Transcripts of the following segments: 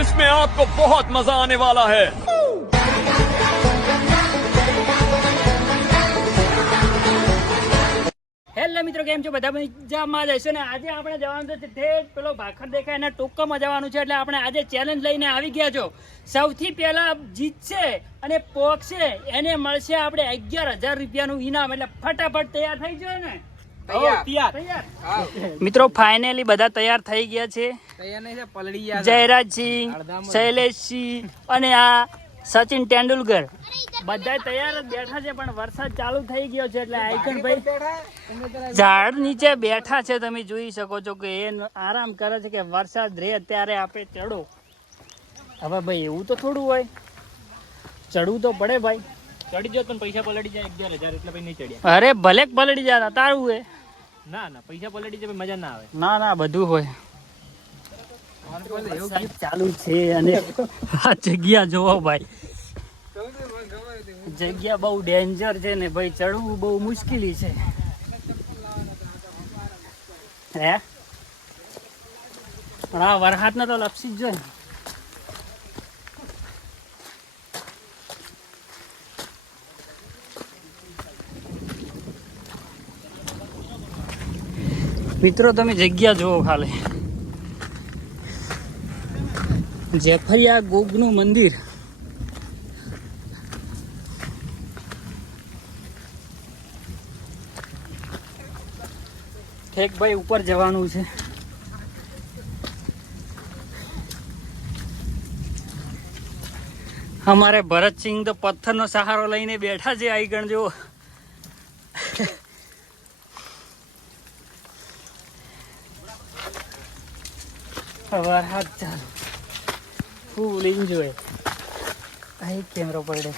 इसमें आपको बहुत मजा आने वाला है। હેલો મિત્રો, કેમ છો બધા? મજામાં જઈશો ને? આજે આપણે જવાનું છે ઠેઠ પેલો ભાખર દેખાય એના ટોક્કામાં જવાનું છે. એટલે આપણે આજે ચેલેન્જ લઈને આવી ગયા છો. સૌથી પહેલા જીતશે અને પોકશે એને મળશે આપણે 11,000 રૂપિયાનું ઇનામ. એટલે ફટાફટ તૈયાર થઈ ગયો ને? મિત્રો ફાઇનલી બધા તૈયાર થઈ ગયા છે. જયરાજસિંહ, શૈલેષસિંહ અને આ સચિન તેંડુલકર બધા તૈયાર જ બેઠા છે. પણ વરસાદ ચાલુ થઈ ગયો છે એટલે આઈકન ભાઈ ઝાડ નીચે બેઠા છે. તમે જોઈ શકો છો કે એ આરામ કરે છે કે વરસાદ રહે ત્યારે આપણે ચડો. હવે ભાઈ એવું તો થોડું હોય, ચડવું તો પડે ભાઈ. ચડી જો પણ પૈસા પલળી જાય 11,000 એટલે ભાઈ નહીં ચડ્યા. અરે ભલે પલળી જાય, તારું હે. ના પૈસા પલળી જાય મજા ના આવે. ના બધું હોય. ચાલુ છે અને આ જગ્યા જોવો ભાઈ, જગ્યા બહુ ડેન્જર છે ને ભાઈ, ચડવું બહુ મુશ્કેલી છે. હે પણ આ વરસાદ ને તો લપસી જ જોઈએ. મિત્રો તમે જગ્યા જુઓ ખાલી. જેફરિયા ગોગનું મંદિર. ઠેક ભાઈ ઉપર જવાનું છે. અમારે ભરતસિંહ તો પથ્થરનો સહારો લઈને બેઠા છે. આઈગણ જો વરસાદ ચાલુ, ફૂલ એન્જોય. આ કેમેરો પડે.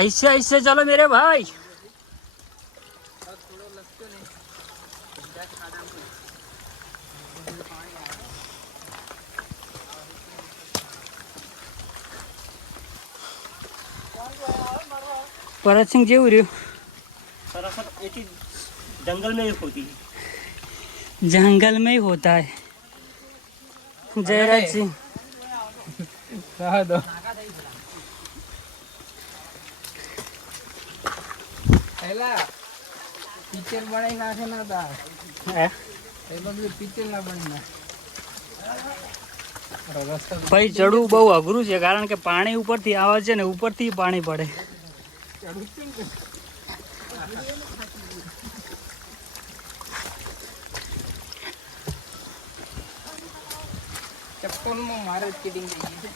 ऐसे चलो मेरे भाई. भरत सिंह जेव रही जंगल में होती है. जंगल में ही होता है. जयराज सिंह પિક્ચર બનાવી નાખે ના તા પિક્ચર ના બની. ભાઈ ચડવું બહુ અઘરું છે કારણ કે પાણી ઉપરથી આવે છે ને ઉપરથી પાણી પડે. ચપ્પલમાં મારે જ કિટિંગ થઈ ગઈ છે.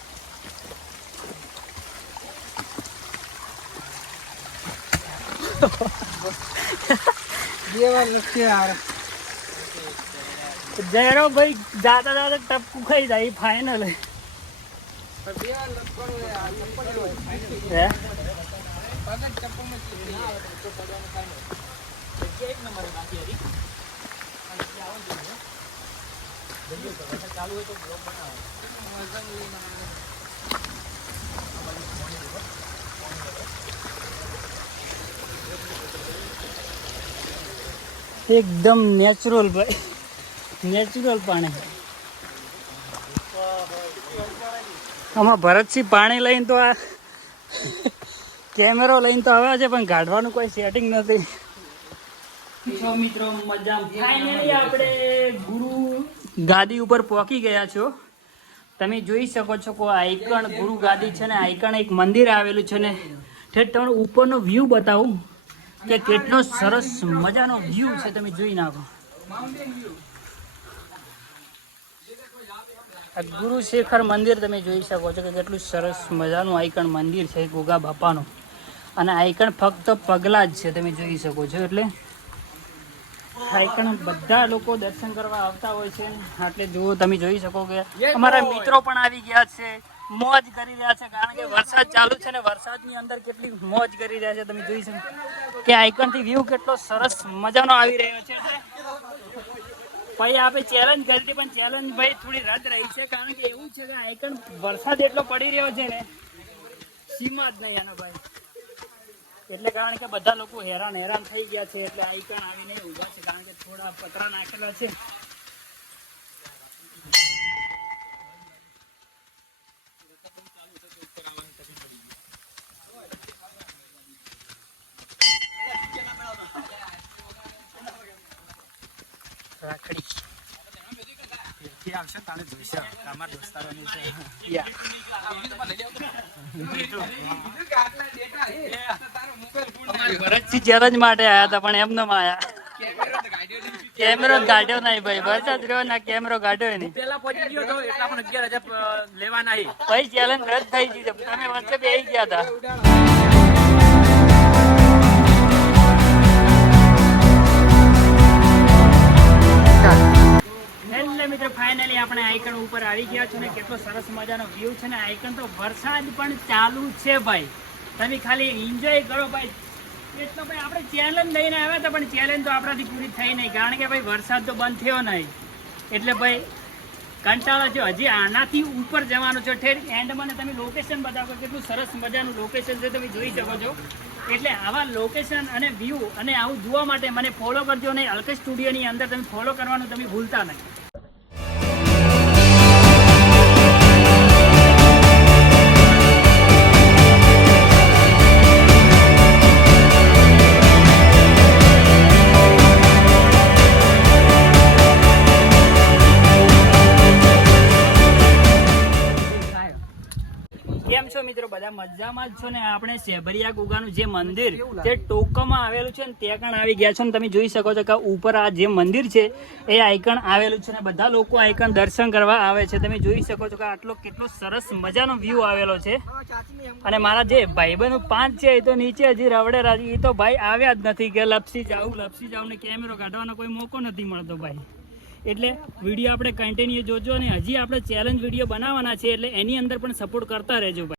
જયરો ભાઈ જાતા જાતા ટપકું ખાઈ જાય ફાઈનલ. એકદમ નેચરલ ભાઈ, નેચરલ પાણી. આમાં ભરતસિંહ પાણી લઈને તો આ કેમેરો લઈને તો આવ્યા છે પણ કાઢવાનું કોઈ સેટિંગ નથી. મિત્રો મજા. ફાઇનલી આપણે ગુરુ ગાદી ઉપર પહોંચી ગયા છો. તમે જોઈ શકો છો કે આઈકણ ગુરુ ગાદી છે ને, આઈકણ એક મંદિર આવેલું છે ને. ઠેઠ તમને ઉપરનો વ્યૂ બતાવું કે કેટલો સરસ મજાનો વ્યૂ છે. તમે જોઈ નાખો. ગુરુ શેખર મંદિર તમે જોઈ શકો છો કે કેટલું સરસ મજાનું આઈકણ મંદિર છે ગોગા બાપાનું. અને આઈકણ ફક્ત પગલા જ છે, તમે જોઈ શકો છો. એટલે આઈકણ બધા લોકો દર્શન કરવા આવતા હોય છે. એટલે જુઓ, તમે જોઈ શકો કે અમારા મિત્રો પણ આવી ગયા છે, મોજ કરી રહ્યા છે. કારણ કે વરસાદ ચાલુ છે ને વરસાદની અંદર કેટલી મોજ કરી રહ્યા છે. તમે જોઈ શકો કે આઈકણ થી વ્યૂ કેટલો સરસ મજાનો આવી રહ્યો છે. ભાઈ આપણે ચેલેન્જ કરી હતી પણ ચેલેન્જ ભાઈ થોડી રદ રહી છે કારણ કે એવું છે કે આઈકન વરસાદ એટલો પડી રહ્યો છે ને સીમા જ નહીં એનો ભાઈ એટલે કારણ કે બધા લોકો હેરાન થઈ ગયા છે એટલે આઈકન આવીને ઊભા છે કારણ કે થોડા પતરા નાખેલા છે. રાખડી આવશે તાણે જોઈશે તમારા દોસ્તારોની છે ભરતજી ચેલેન્જ માટે આયા હતા પણ એમને આયા કેમેરો ગાડ્યો નહીં ભાઈ વરસાદ રહ્યો ના કેમેરો ગાડ્યો નહીં પેલા પહોંચી ગયો તો એટલા પણ 11,000 લેવા નહીં ભાઈ ચેલેન્જ રદ થઈ ગઈ છે તમે વચ્ચે બેસી ગયા હતા. એટલે મિત્રો ફાઇનલી આપણે આઈકન ઉપર આવી ગયા છો ને કેટલો સરસ મજાનો વ્યૂ છે ને આઈકન તો વરસાદ પણ ચાલુ છે ભાઈ તમે ખાલી એન્જોય કરો ભાઈ. એટલો ભાઈ આપણે ચેલેન્જ લઈને આવ્યા હતા પણ ચેલેન્જ તો આપણાથી પૂરી થઈ નહીં કારણ કે ભાઈ વરસાદ તો બંધ થયો નહીં એટલે ભાઈ કંટાળો છે હજી આનાથી ઉપર જવાનું છે ઠેર એન્ડમાં તમે લોકેશન બતાવો કેટલું સરસ મજાનું લોકેશન છે તમે જોઈ શકો છો. એટલે આવા લોકેશન અને વ્યૂ અને આવું જોવા માટે મને ફોલો કરજો અને અલ્કેશ સ્ટુડિયોની અંદર તમે ફોલો કરવાનું તમે ભૂલતા નહીં. કેમ છો મિત્રો બધા મજામાં જ છો ને આપણે શેભરિયા ગુગાનું જે મંદિર તે ટોકામાં આવેલું છે ને ત્યાં કણ આવી ગયા છો ને તમે જોઈ શકો છો કે ઉપર આ જે મંદિર છે એ આઈકન આવેલું છે ને બધા લોકો આઈકન દર્શન કરવા આવે છે. તમે જોઈ શકો છો કે આટલો કેટલો સરસ મજાનો વ્યૂ આવેલો છે અને મારા જે ભાઈબંધ 5 છે એ તો નીચે હજી રવડે રાજી એ તો ભાઈ આવ્યા જ નથી કે લપસી જાવ ને કેમેરો કાઢવાનો કોઈ મોકો નથી મળતો ભાઈ. એટલે વિડીયો આપણે કન્ટિન્યુ જોજો અને હજી આપણે ચેલેન્જ વિડીયો બનાવવાના છે એટલે એની અંદર પણ સપોર્ટ કરતા રહેજો ભાઈ.